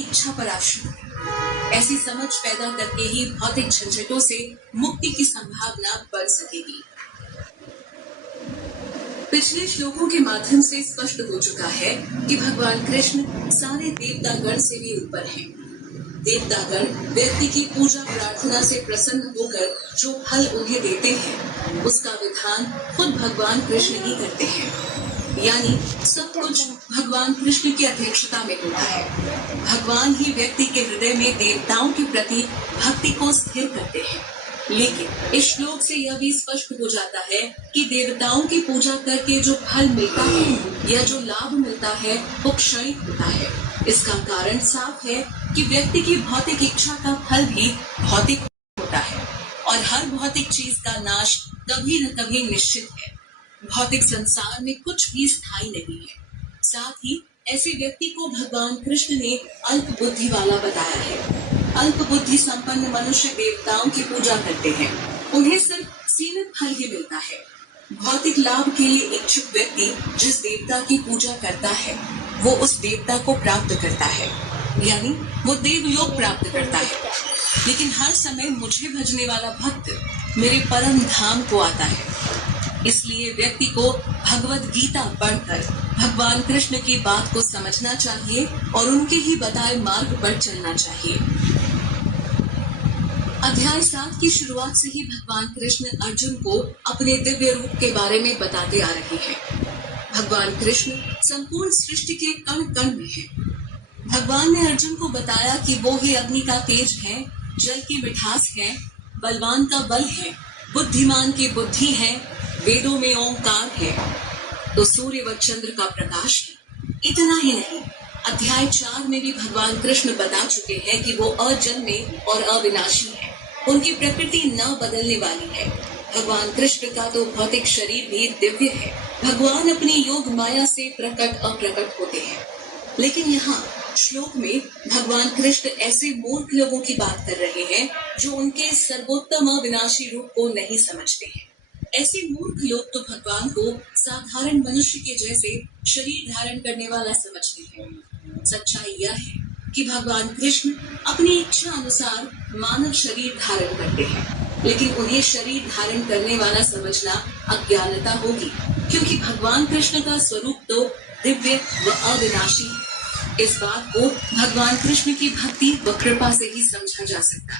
इच्छा पर आश्रित है। ऐसी समझ पैदा करके ही भौतिक झंझटों से मुक्ति की संभावना बढ़ सकेगी। पिछले श्लोकों के माध्यम से स्पष्ट हो चुका है कि भगवान कृष्ण सारे देवतागण से भी ऊपर हैं। देवतागण व्यक्ति की पूजा प्रार्थना से प्रसन्न होकर जो फल उन्हें देते हैं, उसका विधान खुद भगवान कृष्ण ही करते हैं। यानी सब कुछ भगवान कृष्ण की अध्यक्षता में होता है। भगवान ही व्यक्ति के हृदय में देवताओं के प्रति भक्ति को स्थिर करते हैं। लेकिन इस श्लोक से यह भी स्पष्ट हो जाता है कि देवताओं की पूजा करके जो फल मिलता है या जो लाभ मिलता है वो क्षणिक होता है। इसका कारण साफ है कि व्यक्ति की भौतिक इच्छा का फल भी भौतिक होता है और हर भौतिक चीज का नाश कभी न कभी निश्चित है। भौतिक संसार में कुछ भी स्थायी नहीं है। साथ ही ऐसे व्यक्ति को भगवान कृष्ण ने अल्प बुद्धि वाला बताया है। अल्प बुद्धि संपन्न मनुष्य देवताओं की पूजा करते हैं, उन्हें सिर्फ सीमित फल ही मिलता है। भौतिक लाभ के लिए इच्छुक व्यक्ति जिस देवता की पूजा करता है वो उस देवता को प्राप्त करता है, यानी वो देवलोक प्राप्त करता है। लेकिन हर समय मुझे भजने वाला भक्त मेरे परम धाम को आता है। इसलिए व्यक्ति को भगवत गीता पढ़कर भगवान कृष्ण की बात को समझना चाहिए और उनके ही बताए मार्ग पर चलना चाहिए। अध्याय 7 की शुरुआत से ही भगवान कृष्ण अर्जुन को अपने दिव्य रूप के बारे में बताते आ रहे हैं। भगवान कृष्ण संपूर्ण सृष्टि के कण कण में है। भगवान ने अर्जुन को बताया कि वो ही अग्नि का तेज है, जल की मिठास है, बलवान का बल है, बुद्धिमान की बुद्धि है, वेदों में ओंकार है, तो सूर्य व चंद्र का प्रकाश है। इतना ही नहीं, अध्याय 4 में भी भगवान कृष्ण बता चुके हैं कि वो अजन्मे और अविनाशी है। उनकी प्रकृति न बदलने वाली है। भगवान कृष्ण का तो भौतिक शरीर भी दिव्य है। भगवान अपनी योग माया से प्रकट अप्रकट होते हैं। लेकिन यहाँ श्लोक में भगवान कृष्ण ऐसे मूर्ख लोगों की बात कर रहे हैं जो उनके सर्वोत्तम अविनाशी रूप को नहीं समझते हैं। ऐसे मूर्ख लोग तो भगवान को साधारण मनुष्य के जैसे शरीर धारण करने वाला समझते हैं। सच्चाई यह है कि भगवान कृष्ण अपनी इच्छा अनुसार मानव शरीर धारण करते हैं, लेकिन उन्हें शरीर धारण करने वाला समझना अज्ञानता होगी, क्योंकि भगवान कृष्ण का स्वरूप तो दिव्य व अविनाशी है। इस बात को भगवान कृष्ण की भक्ति व कृपा से ही समझा जा सकता है।